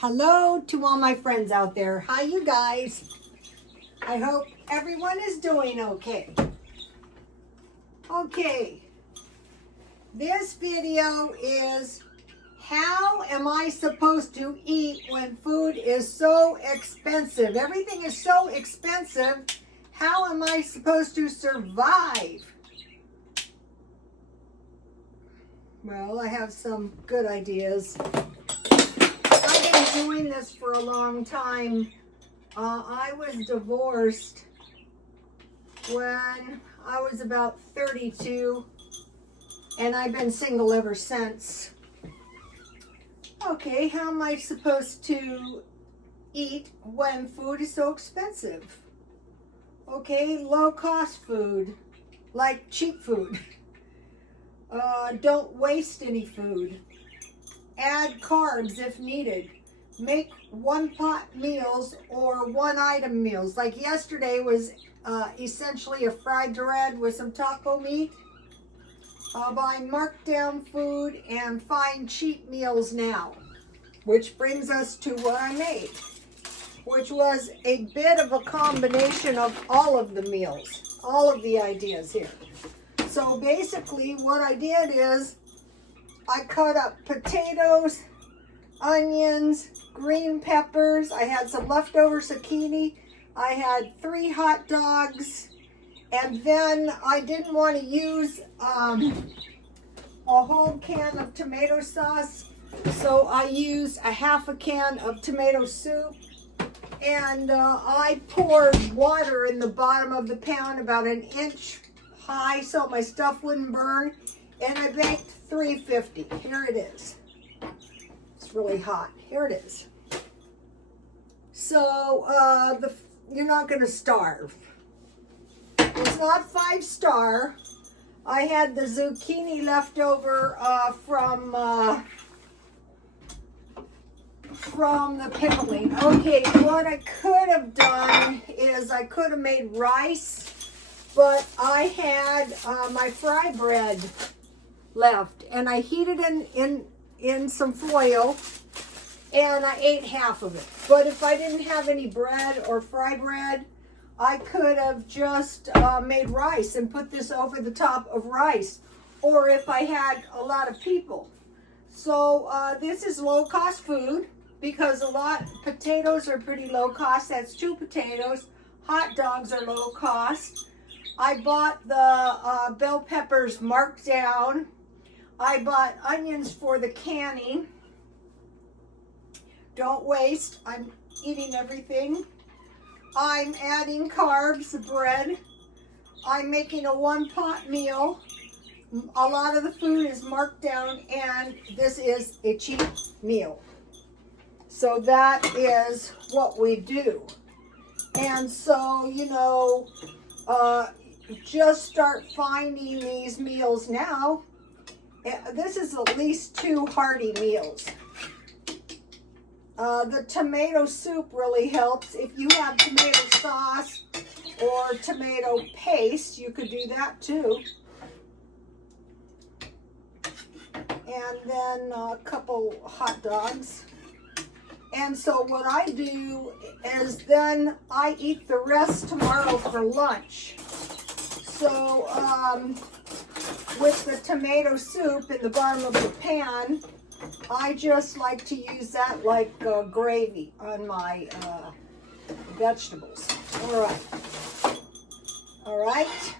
Hello to all my friends out there. Hi, you guys. I hope everyone is doing okay. Okay, this video is how am I supposed to eat when food is so expensive? Everything is so expensive. How am I supposed to survive? Well, I have some good ideas. I've been doing this for a long time. I was divorced when I was about 32, and I've been single ever since. Okay, how am I supposed to eat when food is so expensive? Okay, low-cost food, like cheap food. Don't waste any food. Add carbs if needed. Make one-pot meals or one-item meals. Like yesterday was essentially a fried bread with some taco meat. Buy marked down food and find cheap meals now. Which brings us to what I made, which was a bit of a combination of all of the meals, all of the ideas here. So basically what I did is I cut up potatoes, onions, green peppers. I had some leftover zucchini. I had 3 hot dogs. And then I didn't want to use a whole can of tomato sauce. So I used a half a can of tomato soup. And I poured water in the bottom of the pan about 1 inch high so my stuff wouldn't burn. And I baked 350. Here it is. It's really hot. Here it is. So you're not going to starve. It's not 5-star. I had the zucchini left over from the pickling. Okay, what I could have done is I could have made rice, but I had my fry bread left, and I heated in some foil, and I ate half of it. But if I didn't have any bread or fry bread, I could have just made rice and put this over the top of rice, or if I had a lot of people. So this is low-cost food because potatoes are pretty low cost. That's 2 potatoes. Hot dogs are low cost. I bought the bell peppers marked down. I bought onions for the canning. Don't waste. I'm eating everything. I'm adding carbs, bread. I'm making a 1-pot meal. A lot of the food is marked down, and this is a cheap meal. So that is what we do. And so, you know, just start finding these meals now. This is at least 2 hearty meals. The tomato soup really helps. If you have tomato sauce or tomato paste, you could do that too. And then a couple hot dogs. And so what I do is then I eat the rest tomorrow for lunch. So with the tomato soup in the bottom of the pan, I just like to use that like gravy on my vegetables. All right.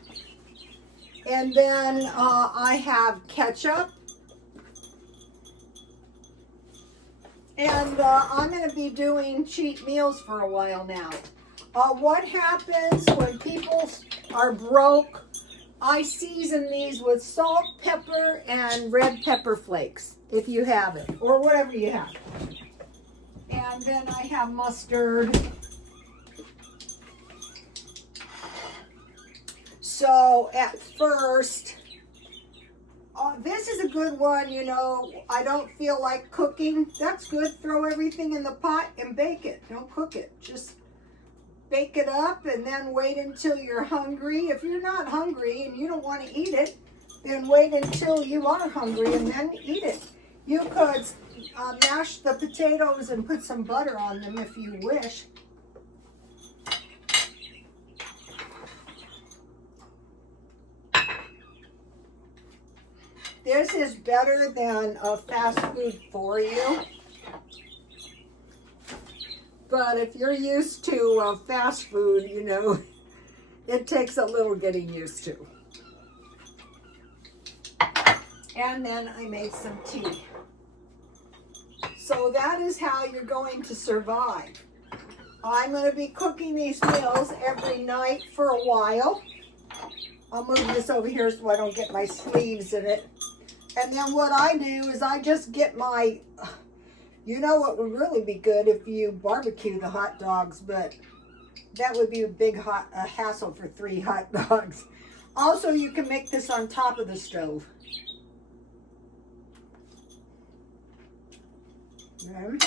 And then I have ketchup. And I'm going to be doing cheap meals for a while now. What happens when people are broke? I season these with salt, pepper, and red pepper flakes, if you have it, or whatever you have. And then I have mustard. So at first, this is a good one, you know, I don't feel like cooking. That's good. Throw everything in the pot and bake it. Don't cook it. Just bake it up and then wait until you're hungry. If you're not hungry and you don't want to eat it, then wait until you are hungry and then eat it. You could mash the potatoes and put some butter on them if you wish. This is better than fast food for you. But if you're used to fast food, you know, it takes a little getting used to. And then I made some tea. So that is how you're going to survive. I'm going to be cooking these meals every night for a while. I'll move this over here so I don't get my sleeves in it. And then what I do is I just get my, you know what would really be good if you barbecue the hot dogs, but that would be a big hassle for 3 hot dogs. Also, you can make this on top of the stove. Okay.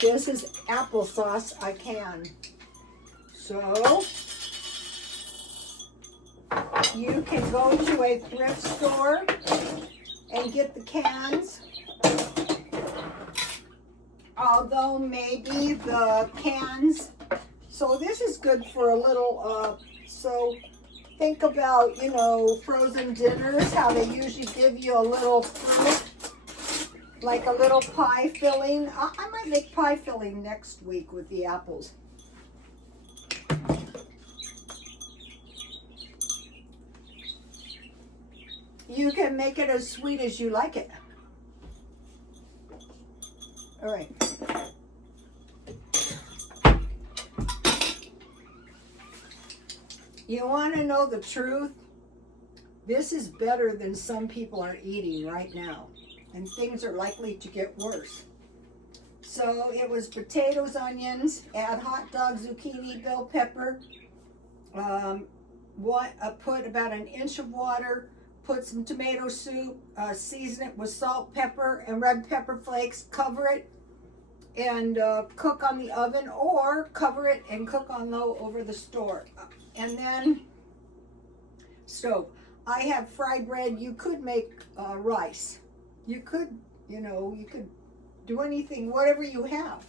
This is applesauce I can. So, you can go to a thrift store and get the cans. Although maybe the cans, so this is good for a little, so think about, you know, frozen dinners, how they usually give you a little fruit, like a little pie filling. I might make pie filling next week with the apples. You can make it as sweet as you like it. All right. You want to know the truth? This is better than some people are eating right now. And things are likely to get worse. So it was potatoes, onions, add hot dog, zucchini, bell pepper. Put about 1 inch of water. Put some tomato soup, season it with salt, pepper, and red pepper flakes. Cover it and cook on the oven, or cover it and cook on low over the stove. And then stove. I have fried bread. You could make rice. You could, you know, you could do anything, whatever you have.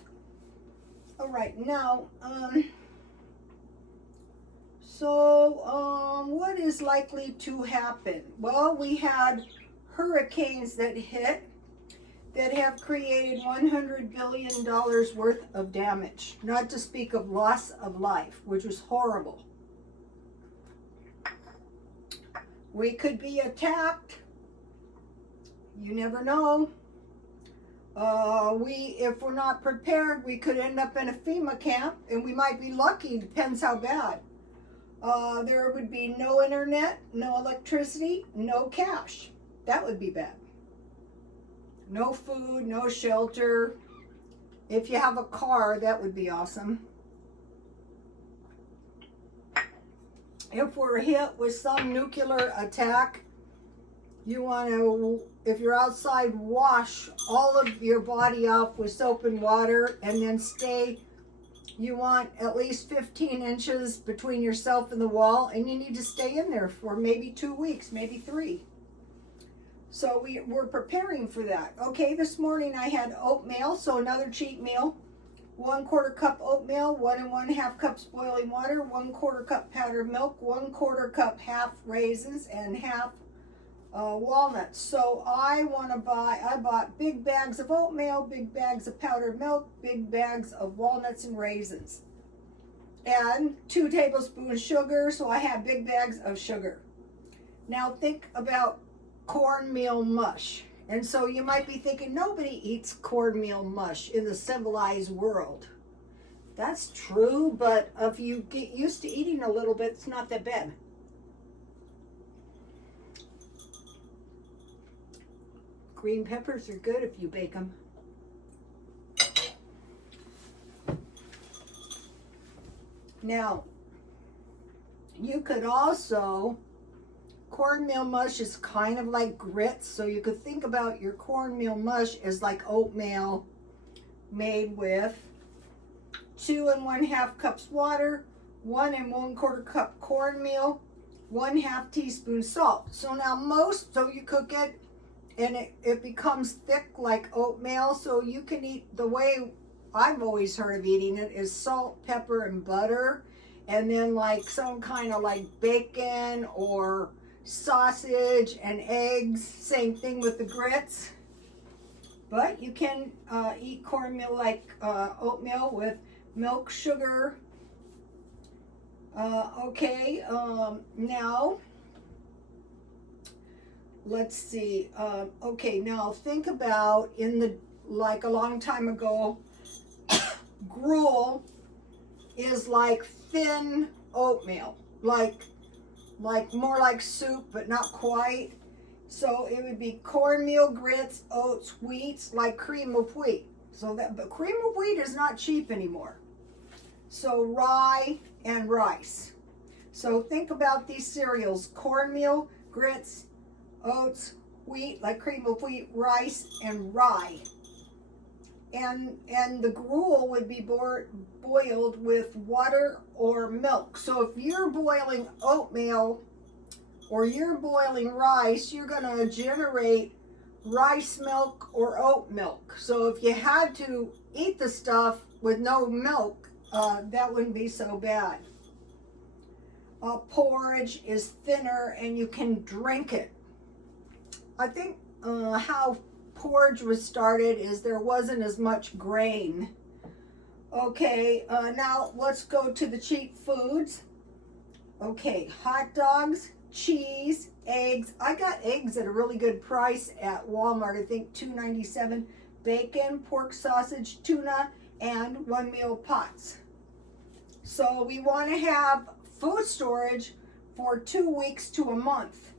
All right, now, what is likely to happen? Well, we had hurricanes that hit that have created $100 billion worth of damage, not to speak of loss of life, which was horrible. We could be attacked. You never know. If we're not prepared, we could end up in a FEMA camp, and we might be lucky, depends how bad. There would be no internet, no electricity, no cash. That would be bad. No food, no shelter. If you have a car, that would be awesome. If we're hit with some nuclear attack, you want to, if you're outside, wash all of your body off with soap and water, and then you want at least 15 inches between yourself and the wall, and you need to stay in there for maybe 2 weeks, maybe 3. So we're preparing for that. Okay, this morning I had oatmeal, so another cheat meal. 1/4 cup oatmeal, 1 1/2 cups boiling water, 1/4 cup powdered milk, 1/4 cup half raisins, and half walnuts. So I bought big bags of oatmeal, big bags of powdered milk, big bags of walnuts and raisins, and 2 tablespoons sugar. So I have big bags of sugar. Now think about cornmeal mush. And so you might be thinking, nobody eats cornmeal mush in the civilized world. That's true, but if you get used to eating a little bit, it's not that bad. Green peppers are good if you bake them. Now, you could also, cornmeal mush is kind of like grits, so you could think about your cornmeal mush as like oatmeal made with 2 1/2 cups water, 1 1/4 cup cornmeal, 1/2 teaspoon salt. So now so you cook it and it becomes thick like oatmeal. So you can eat, the way I've always heard of eating it is salt, pepper, and butter. And then like some kind of like bacon or sausage and eggs. Same thing with the grits. But you can eat cornmeal like oatmeal with milk, sugar. Now, let's see. Okay, now think about like a long time ago, gruel is like thin oatmeal, like more like soup, but not quite. So it would be cornmeal, grits, oats, wheats, like cream of wheat. But cream of wheat is not cheap anymore. So rye and rice. So think about these cereals: cornmeal, grits, oats, wheat, like cream of wheat, rice, and rye. And the gruel would be boiled with water or milk. So if you're boiling oatmeal or you're boiling rice, you're going to generate rice milk or oat milk. So if you had to eat the stuff with no milk, that wouldn't be so bad. Porridge is thinner and you can drink it. I think how porridge was started is there wasn't as much grain. Okay, now let's go to the cheap foods. Okay, hot dogs, cheese, eggs. I got eggs at a really good price at Walmart. I think $2.97. Bacon, pork sausage, tuna, and 1 meal pots. So we want to have food storage for 2 weeks to a month,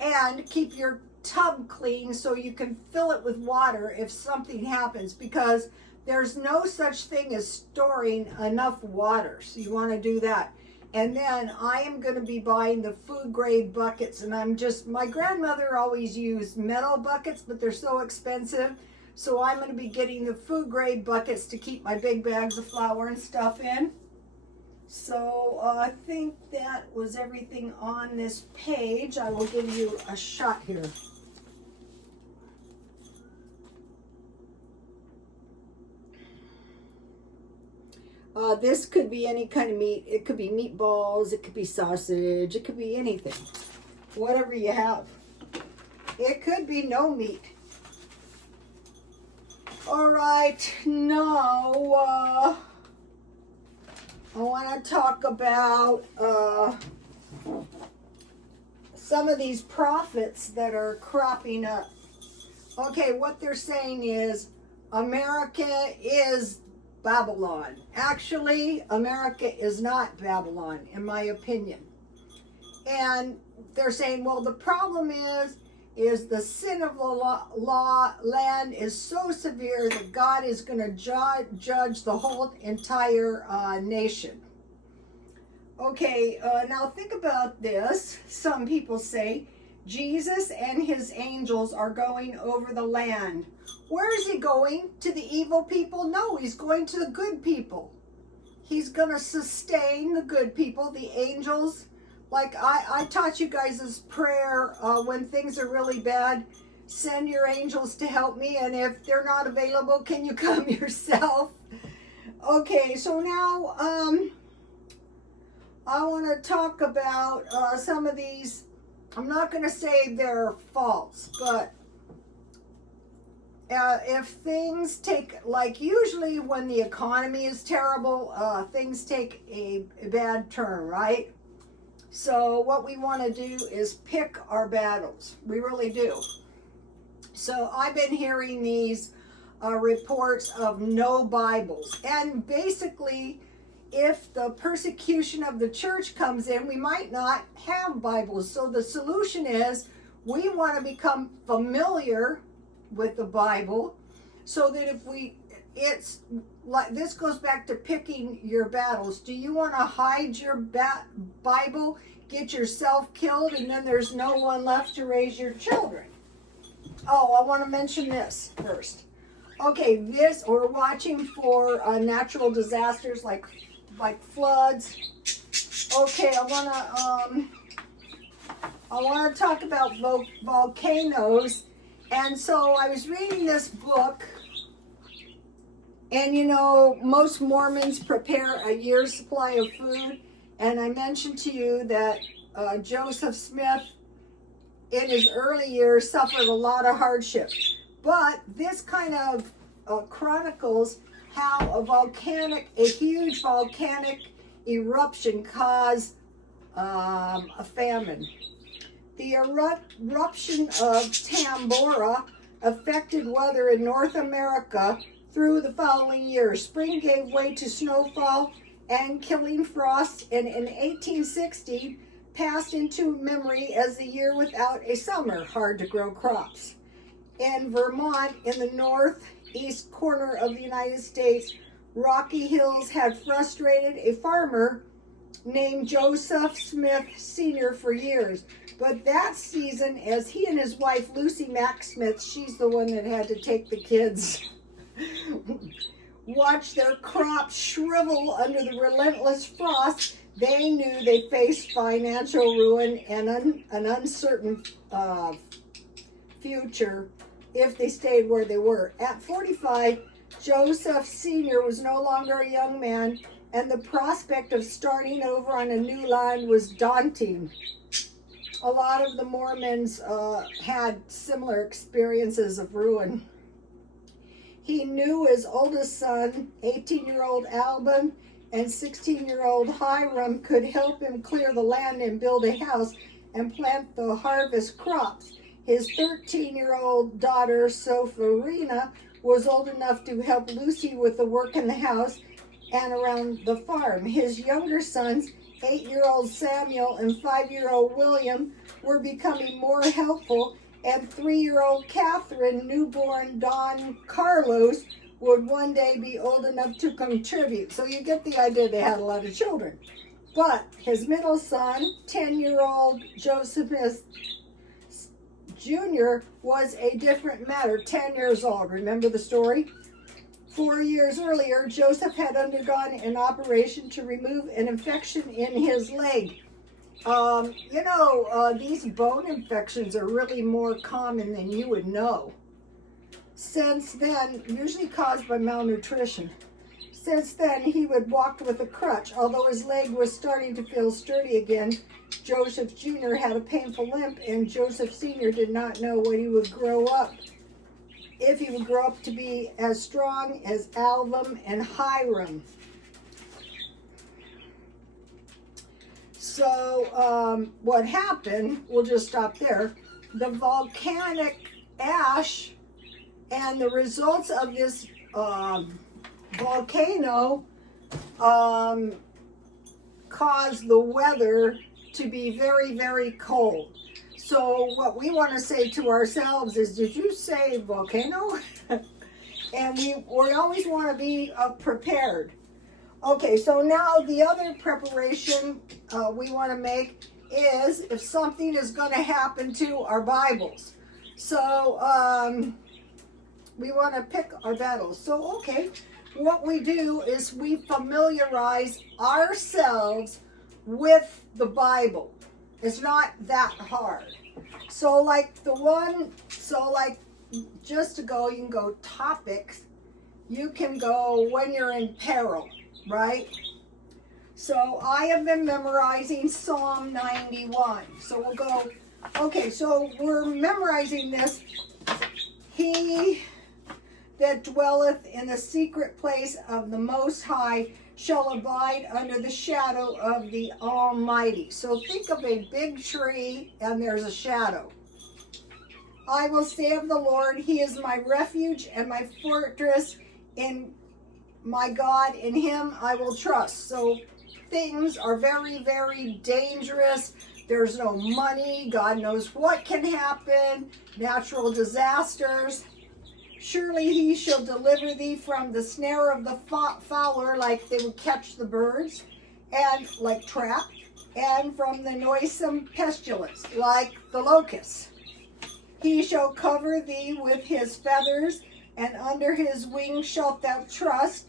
and keep your tub clean so you can fill it with water if something happens, because there's no such thing as storing enough water. So you want to do that. And then I am going to be buying the food grade buckets, and my grandmother always used metal buckets, but they're so expensive. So I'm going to be getting the food grade buckets to keep my big bags of flour and stuff in. So I think that was everything on this page. I will give you a shot here. This could be any kind of meat. It could be meatballs, it could be sausage, it could be anything. Whatever you have. It could be no meat. All right, now I want to talk about some of these prophets that are cropping up. Okay, what they're saying is America is Babylon. Actually, America is not Babylon, in my opinion. And they're saying, well, the problem is the sin of the land is so severe that God is going to judge the whole entire nation. Okay, now think about this. Some people say Jesus and his angels are going over the land. Where is he going? To the evil people? No, he's going to the good people. He's going to sustain the good people, the angels. Like I taught you guys this prayer when things are really bad. Send your angels to help me, and if they're not available, can you come yourself? Okay, so now I want to talk about some of these. I'm not going to say they're false, but if things take, like usually when the economy is terrible, things take a bad turn, right? So what we want to do is pick our battles. We really do. So I've been hearing these reports of no Bibles. And basically, if the persecution of the church comes in, we might not have Bibles. So the solution is we want to become familiar with the Bible, so that it's like, this goes back to picking your battles. Do you want to hide your Bible, get yourself killed, and then there's no one left to raise your children? Oh, I want to mention this first. Okay, we're watching for natural disasters like like floods. Okay, I wanna talk about volcanoes. And so I was reading this book, and you know, most Mormons prepare a year's supply of food. And I mentioned to you that Joseph Smith, in his early years, suffered a lot of hardship. But this kind of chronicles how a huge volcanic eruption caused a famine. The eruption of Tambora affected weather in North America through the following year. Spring gave way to snowfall and killing frost, and in 1860 passed into memory as the year without a summer, hard to grow crops. In Vermont, in the northeast corner of the United States, rocky hills had frustrated a farmer named Joseph Smith Sr. for years. But that season, as he and his wife, Lucy Mack Smith, she's the one that had to take the kids, watched their crops shrivel under the relentless frost, they knew they faced financial ruin and an uncertain future if they stayed where they were. At 45, Joseph Sr. was no longer a young man, and the prospect of starting over on a new land was daunting. A lot of the Mormons had similar experiences of ruin. He knew his oldest son, 18-year-old Alban, and 16-year-old Hiram could help him clear the land and build a house and plant the harvest crops. His 13-year-old daughter, Sophorina, was old enough to help Lucy with the work in the house and around the farm. His younger sons, 8-year-old Samuel and 5-year-old William, were becoming more helpful, and 3-year-old Catherine, newborn Don Carlos, would one day be old enough to contribute. So you get the idea, they had a lot of children. But his middle son, 10-year-old Joseph Jr., was a different matter, 10 years old. Remember the story? 4 years earlier, Joseph had undergone an operation to remove an infection in his leg. These bone infections are really more common than you would know. Since then, usually caused by malnutrition. Since then, he would walk with a crutch. Although his leg was starting to feel sturdy again, Joseph Jr. had a painful limp, and Joseph Sr. did not know what he would grow up. If he would grow up to be as strong as Alban and Hiram. So what happened, we'll just stop there, the volcanic ash and the results of this volcano caused the weather to be very, very cold. So what we want to say to ourselves is, did you say volcano? And we always want to be prepared. Okay, so now the other preparation we want to make is if something is going to happen to our Bibles. So we want to pick our battles. So, okay, what we do is we familiarize ourselves with the Bible. It's not that hard. So just to go, you can go topics. You can go when you're in peril, right? So I have been memorizing Psalm 91. So we'll go, okay, so we're memorizing this. He that dwelleth in the secret place of the Most High shall abide under the shadow of the Almighty. So think of a big tree and there's a shadow. I will say of the Lord, He is my refuge and my fortress, in my God, in Him I will trust. So things are very, very dangerous. There's no money. God knows what can happen. Natural disasters. Surely He shall deliver thee from the snare of the fowler, like they would catch the birds, and like trap, and from the noisome pestilence, like the locusts. He shall cover thee with His feathers, and under His wings shalt thou trust.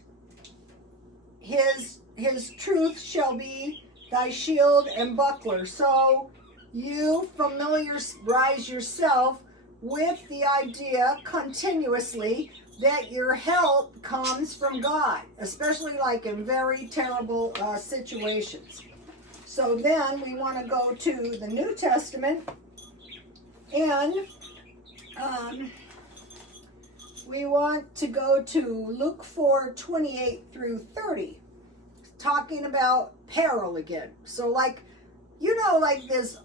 His his truth shall be thy shield and buckler. So you familiarize yourself with the idea continuously that your help comes from God, especially like in very terrible situations. So then we want to go to the New Testament, and we want to go to Luke 4:28 through 30, talking about peril again. So like, like this,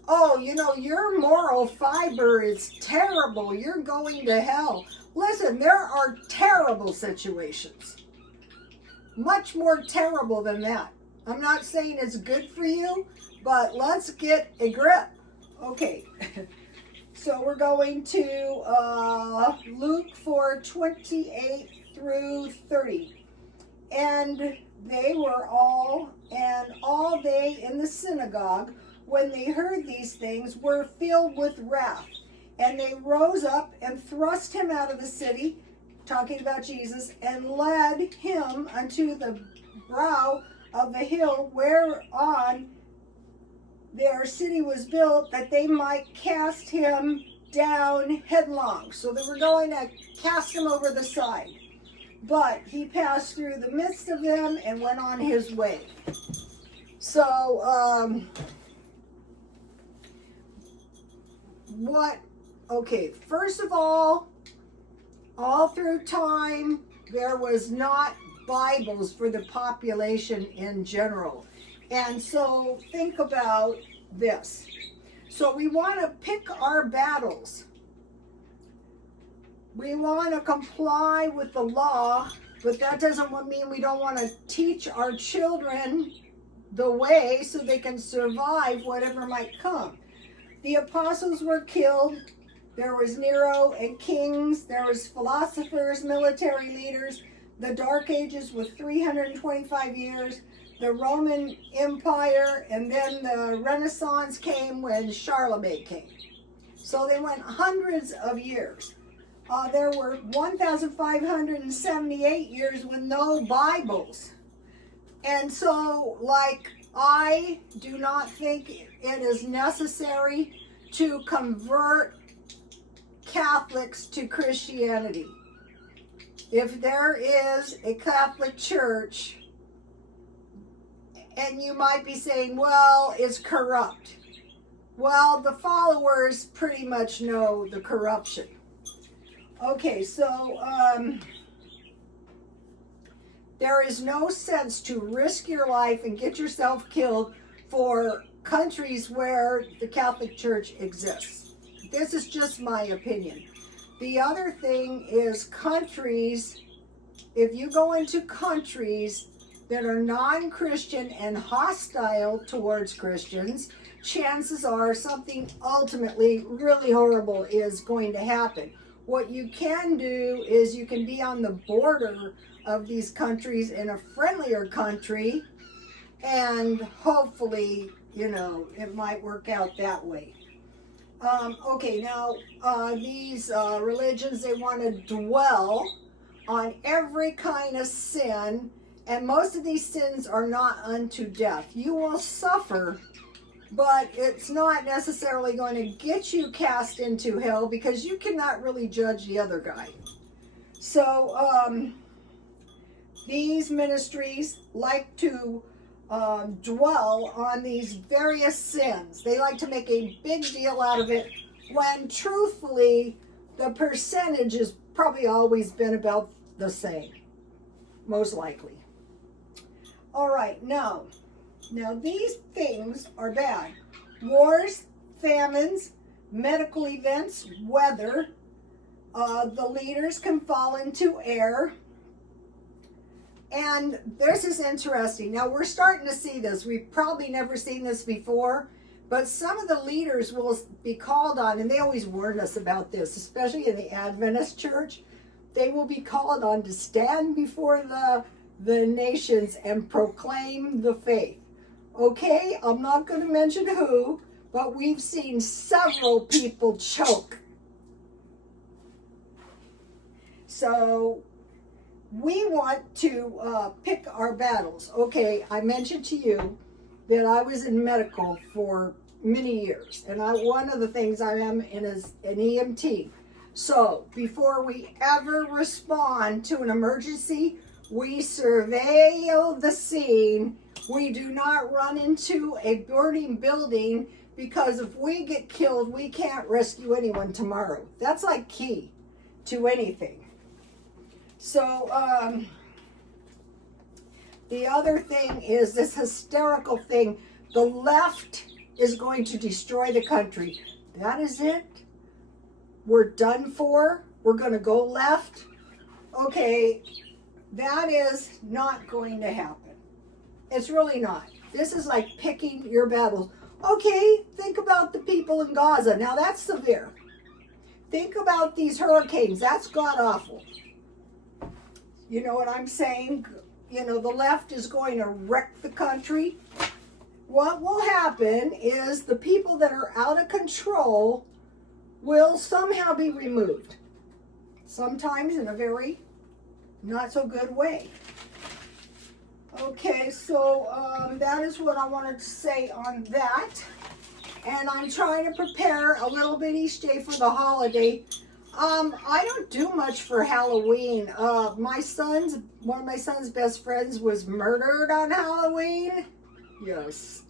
your moral fiber is terrible, you're going to hell. Listen, there are terrible situations, much more terrible than that. I'm not saying it's good for you, but let's get a grip. Okay, so we're going to Luke 4:28 through 30. And all they in the synagogue, when they heard these things, were filled with wrath. And they rose up and thrust him out of the city, talking about Jesus, and led him unto the brow of the hill whereon their city was built, that they might cast him down headlong. So they were going to cast him over the side. But he passed through the midst of them and went on his way. So, first of all through time, there was not Bibles for the population in general. And so think about this. So we want to pick our battles. We want to comply with the law, but that doesn't mean we don't want to teach our children the way so they can survive whatever might come. The apostles were killed. There was Nero and kings. There was philosophers, military leaders. The Dark Ages with 325 years. The Roman Empire, and then the Renaissance came when Charlemagne came. So they went hundreds of years. There were 1,578 years with no Bibles. And so, I do not think it is necessary to convert Catholics to Christianity. If there is a Catholic Church, and you might be saying, well, it's corrupt. Well, the followers pretty much know the corruption. Okay, so there is no sense to risk your life and get yourself killed for countries where the Catholic Church exists. This is just my opinion. The other thing is countries, if you go into countries that are non-Christian and hostile towards Christians, chances are something ultimately really horrible is going to happen. What you can do is you can be on the border of these countries in a friendlier country, and hopefully, it might work out that way. These religions, they want to dwell on every kind of sin, and most of these sins are not unto death. You will suffer, but it's not necessarily going to get you cast into hell, because you cannot really judge the other guy. So these ministries like to dwell on these various sins. They like to make a big deal out of it, when truthfully the percentage has probably always been about the same, most likely. All right, now these things are bad. Wars, famines, medical events, weather. The leaders can fall into error. And this is interesting. Now, we're starting to see this. We've probably never seen this before. But some of the leaders will be called on, and they always warn us about this, especially in the Adventist church. They will be called on to stand before the nations and proclaim the faith. Okay, I'm not going to mention who, but we've seen several people choke. So we want to pick our battles. Okay, I mentioned to you that I was in medical for many years, and one of the things I am in is an EMT. So before we ever respond to an emergency, we surveil the scene. We do not run into a burning building, because if we get killed, we can't rescue anyone tomorrow. That's like key to anything. So the other thing is this hysterical thing. The left is going to destroy the country. That is it. We're done for. We're going to go left. Okay, that is not going to happen. It's really not. This is like picking your battles. Okay, think about the people in Gaza. Now that's severe. Think about these hurricanes. That's god-awful. You know what I'm saying? You know, the left is going to wreck the country. What will happen is the people that are out of control will somehow be removed. Sometimes in a very not so good way. Okay, so that is what I wanted to say on that. And I'm trying to prepare a little bit each day for the holiday. I don't do much for Halloween. One of my son's best friends was murdered on Halloween. Yes.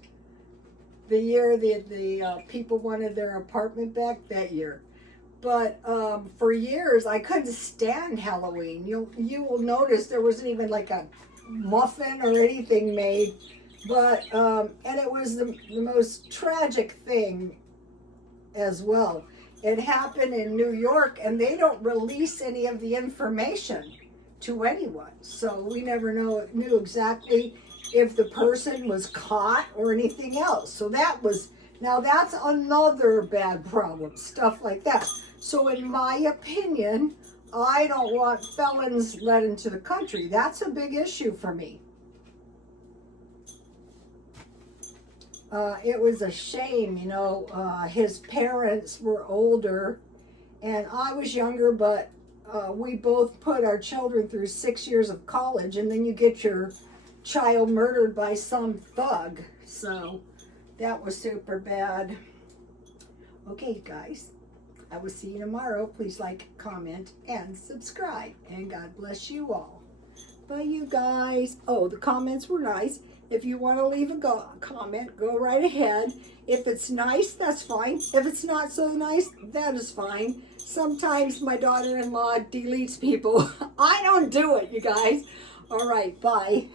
The year the people wanted their apartment back, that year. But for years, I couldn't stand Halloween. You will notice there wasn't even like a muffin or anything made. But, and it was the most tragic thing as well. It happened in New York, and they don't release any of the information to anyone. So we never knew exactly if the person was caught or anything else. So now that's another bad problem, stuff like that. So in my opinion, I don't want felons let into the country. That's a big issue for me. It was a shame, you know, his parents were older and I was younger, but we both put our children through 6 years of college, and then you get your child murdered by some thug. So that was super bad. Okay, guys, I will see you tomorrow. Please like, comment, and subscribe. And God bless you all. Bye, you guys. Oh, the comments were nice. If you want to leave a comment, go right ahead. If it's nice, that's fine. If it's not so nice, that is fine. Sometimes my daughter-in-law deletes people. I don't do it, you guys. All right, bye.